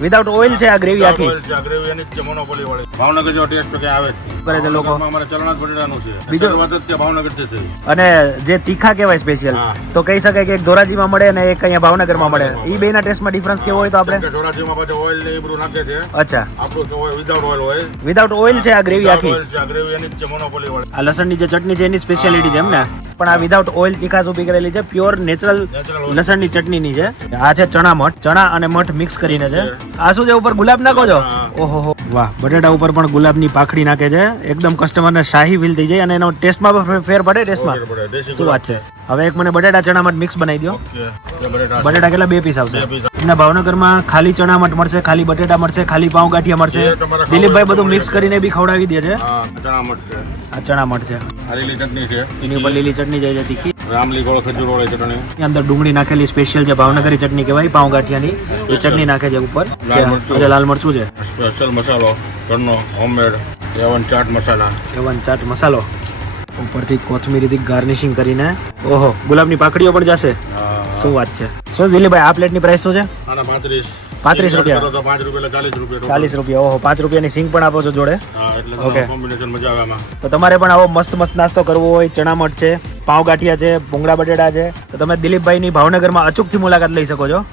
Without oil છે આ gravy આખી ઓઇલ છે આ ગ્રેવી એની જ છે મોનોપોલી વાળી ભાવનગર જેવો ટેસ્ટ તો કે આવે જ નહીં. કરે છે લોકો. ભાવનગરમાં અમારે ચલણા જ બટેટાનું છે બીજું? શરૂઆત જ ત્યાં ભાવનગરથી થઈ. અને જે તીખા કહેવાય સ્પેશિયલ હા. તો કહી શકાય કે એક ધોરાજીમાં મળે અને એક અહીંયા ભાવનગરમાં મળે ઈ બેના ટેસ્ટમાં ડિફરન્સ કેવો હોય તો આપણે કેમ કે ધોરાજીમાં પાછું ઓઇલ ને એ બધું નાખે છે. અચ્છા આપણું તો વિધાઉટ ઓઇલ હોય. વિધાઉટ ઓઇલ છે આ ગ્રેવી આખી ઓઇલ છે આ ગ્રેવી એની જ છે મોનોપોલી વાળી. આ લસણની જે ચટણી છે એની સ્પેશિયાલિટી છે એમ ને પણ આ વિધાઉટ ઓઇલ તીખાસ ઉભી કરેલી છે પ્યોર નેચરલ Natural oil. લસણની ચટણીની છે આ છે ચણા મઠ ચણા અને મઠ મિક્સ કરીને છે આ શું છે ઉપર ગુલાબ નાખો છો હા. ઓહો વાહ બટેટા ઉપર પણ ગુલાબની પાખડી નાખે છે એકદમ કસ્ટમરને શાહી ફીલ થઈ જાય અને એનો ટેસ્ટમાં પણ ફેર પડે ટેસ્ટમાં બરાબર, દેશી શું વાત છે હવે એક મને બટેટા ચણા મઠ મિક્સ બનાવી દો ઓકે જે બટેટા છે. બટેટા કેટલા 2 પીસ આવશે બે piece. એમના ભાવનગરમાં ખાલી ચણા મઠ મળશે ખાલી બટેટા મળશે ખાલી પાઉં ગાંઠિયા મળશે જે તમારે દિલીપભાઈ ખાવું બધું હોય મિક્સ કરીને બી ખવડાવી દે છે હા ચણા મઠ છે આ ચણા મઠ છે આ લીલી ચટણી છે એની ઉપર લીલી ચટણી જાય છે તીખી આમલી ગોળ ખજૂર વાળી ચટણી એની અંદર ડુંગળી નાખેલી સ્પેશિયલ છે ભાવનગરી ચટણી કહેવાય પાઉં ગાંઠિયાની એ ચટણી નાખે છે ઉપર લાલ મરચું. આજે લાલ મરચું છે સ્પેશિયલ મસાલો ઘરનો હોમમેડ એવન ચાટ મસાલા સેવન ચાટ મસાલો ઉપરથી કોથમીરીથી ગાર્નિશિંગ કરીને ઓહો ગુલાબની પાકડીઓ પણ જશે શું વાત છે શું દિલીપભાઈ આ પ્લેટની પ્રાઇસ શું છે આના 35 35 રૂપિયા. તો 5 રૂપિયા એટલે 40 રૂપિયા 40 રૂપિયા ઓહો 5 રૂપિયાની સિંગ પણ આપો છો જોડે હા એટલે Okay. કોમ્બિનેશન મજા આવે આમાં તો તમારે પણ આવો મસ્ત મસ્ત નાસ્તો કરવો હોય ચણા મઠ છે પાઉં ગાંઠિયા છે ભૂંગળા બટેટા છે તો તમે દિલીપભાઈની ભાવનગરમાં અચૂકથી મુલાકાત લઈ શકો છો